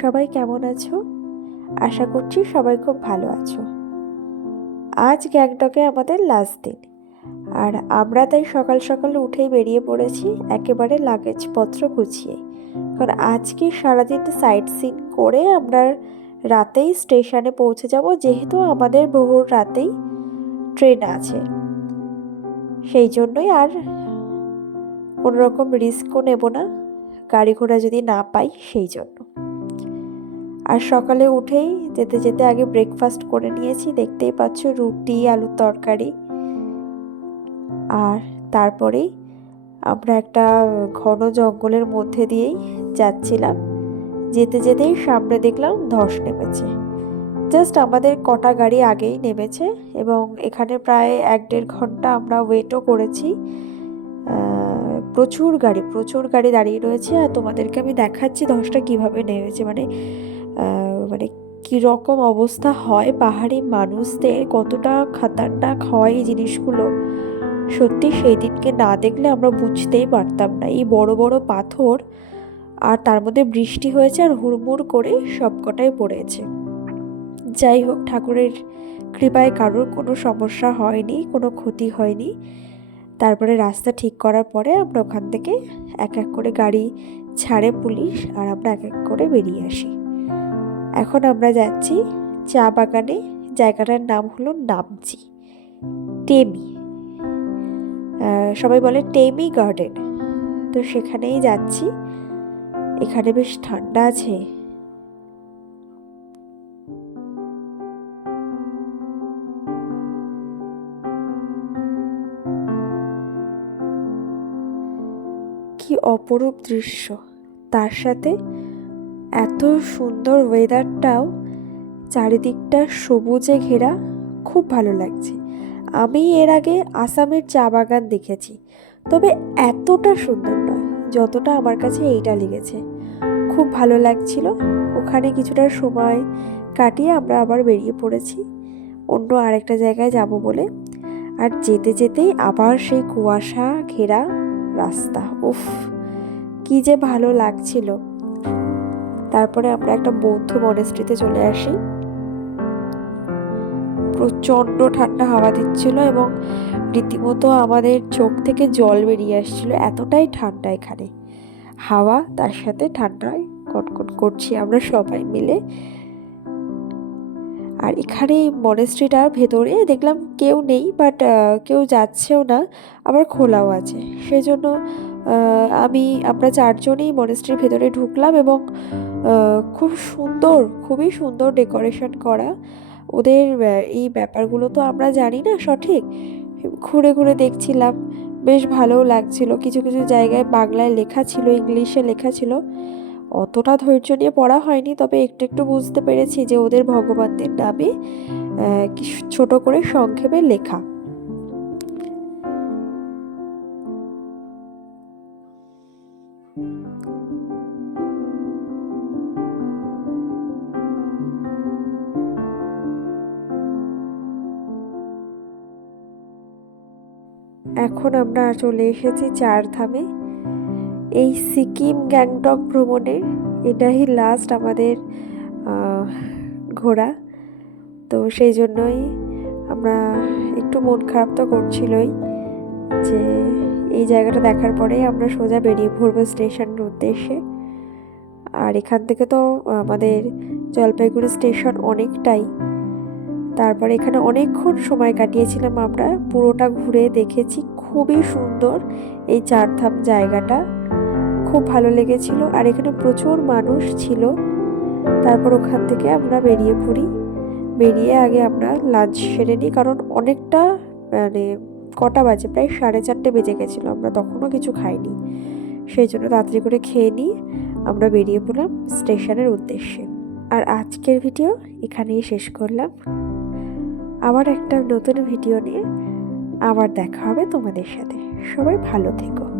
সবাই কেমন আছো? আশা করছি সবাই খুব ভালো আছো। আজ গ্যাংটকে আমাদের লাস্ট দিন। আর আমরা তাই সকাল সকাল উঠেই বেরিয়ে পড়েছি একেবারে লাগেজপত্র গুছিয়ে। কারণ আজকে সারাদিন সাইট সিন করে আমরা রাতেই স্টেশনে পৌঁছে যাব, যেহেতু আমাদের বহুর রাতেই ট্রেন আছে। সেই জন্যই আর কোনো রকম রিস্কও নেব না। গাড়ি ঘোড়া যদি না পাই, সেই জন্য। আর সকালে উঠেই যেতে যেতে আগে ব্রেকফাস্ট করে নিয়েছি। দেখতেই পাচ্ছ রুটি, আলুর তরকারি। আর তারপরেই আমরা একটা ঘন জঙ্গলের মধ্যে দিয়েই যাচ্ছিলাম। যেতে যেতেই সামনে দেখলাম ধস নেমেছে। জাস্ট আমাদের কটা গাড়ি আগেই নেমেছে এবং এখানে প্রায় এক দেড় ঘণ্টা আমরা ওয়েটও করেছি। প্রচুর গাড়ি প্রচুর গাড়ি দাঁড়িয়ে রয়েছে আর তোমাদেরকে আমি দেখাচ্ছি ধসটা কীভাবে নেমেছে। মানে মানে কীরকম অবস্থা হয় পাহাড়ি মানুষদের, কতটা খাতারনাক হয় এই জিনিসগুলো? সত্যি সেই দিনকে না দেখলে আমরা বুঝতেই পারতাম না। এই বড় বড় পাথর আর তার মধ্যে বৃষ্টি হয়েছে আর হুড়মুড় করে সবকটাই পড়েছে। যাই হোক, ঠাকুরের কৃপায় কারোর কোনো সমস্যা হয়নি, কোনো ক্ষতি হয়নি। তারপরে রাস্তা ঠিক করার পরে আমরা ওখান থেকে এক এক করে গাড়ি ছাড়ে পুলিশ আর আমরা এক এক করে বেরিয়ে আসি। এখন আমরা যাচ্ছি চা বাগানে। জায়গাটার নাম হলো নামচি টেমি। সবাই বলে টেমি গার্ডেন। তো সেখানেই যাচ্ছি। এখানে বেশ ঠান্ডা আছে। কি অপরূপ দৃশ্য। তার সাথে এত সুন্দর ওয়েদারটাও চারিদিকটা সবুজে ঘেরা, খুব ভালো লাগছে। আমি এর আগে আসামের চা বাগান দেখেছি, তবে এতটা সুন্দর নয়, যতটা আমার কাছে এইটা লেগেছে। খুব ভালো লাগছিল, ওখানে কিছুটা সময় কাটিয়ে আমরা আবার বেরিয়ে পড়েছি, অন্য আরেকটা জায়গায় যাব বলে। আর যেতে যেতেই আবার সেই কুয়াশা ঘেরা রাস্তা, উফ, কি যে ভালো লাগছিল। তারপরে আমরা একটা বৌদ্ধ মনেস্ট্রিতে চলে আসি। প্রচণ্ড ঠান্ডা হাওয়া দিচ্ছিল এবং রীতিমতো আমাদের চোখ থেকে জল বেরিয়ে আসছিল, এতটাই ঠান্ডা এখানে। হাওয়া, তার সাথে ঠান্ডায় কটকট করছি আমরা সবাই মিলে। আর এখানে মনেস্ট্রিটার ভেতরে দেখলাম কেউ নেই বাট কেউ যাচ্ছেও না, আবার খোলাও আছে। সেজন্য আমি, আমরা চারজনেই মনেস্ট্রির ভেতরে ঢুকলাম এবং খুব সুন্দর, খুবই সুন্দর ডেকোরেশন করা। ওদের এই ব্যাপারগুলো তো আমরা জানি না সঠিক। ঘুরে ঘুরে দেখছিলাম, বেশ ভালোও লাগছিল। কিছু কিছু জায়গায় বাংলায় লেখা ছিল, ইংলিশে লেখা ছিল। অতটা ধৈর্য নিয়ে পড়া হয়নি, তবে একটু একটু বুঝতে পেরেছি যে ওদের ভগবানদের নামে ছোট করে সংক্ষেপে লেখা। এখন আমরা চলে এসেছি চার চারধামে। এই সিকিম গ্যাংটক ভ্রমণে এটাই লাস্ট আমাদের ঘোরা। তো সেই জন্যই আমরা একটু মন খারাপ তো করছিলই যে এই জায়গাটা দেখার পরেই আমরা সোজা বেরিয়ে পড়ব স্টেশনের উদ্দেশ্যে আর এখান থেকে তো আমাদের জলপাইগুড়ি স্টেশন অনেকটাই তারপরে এখানে অনেকক্ষণ সময় কাটিয়েছিলাম আমরা। পুরোটা ঘুরে দেখেছি, খুবই সুন্দর এই চারধাম জায়গাটা। খুব ভালো লেগেছিল আর এখানে প্রচুর মানুষ ছিল। তারপর ওখান থেকে আমরা বেরিয়ে পড়ি। বেরিয়ে আগে আমরা লাঞ্চ সেরে নিই কারণ অনেকটা মানে কটা বাজে? প্রায় সাড়ে চারটে বেজে গেছিল, আমরা তখনও কিছু খাইনি। সেই জন্য তাড়াতাড়ি করে খেয়ে নিই, আমরা বেরিয়ে পড়লাম স্টেশনের উদ্দেশ্যে। আর আজকের ভিডিও এখানেই শেষ করলাম। আবার একটা নতুন ভিডিও নিয়ে আবার দেখা হবে তোমাদের সাথে। সবাই ভালো থেকো।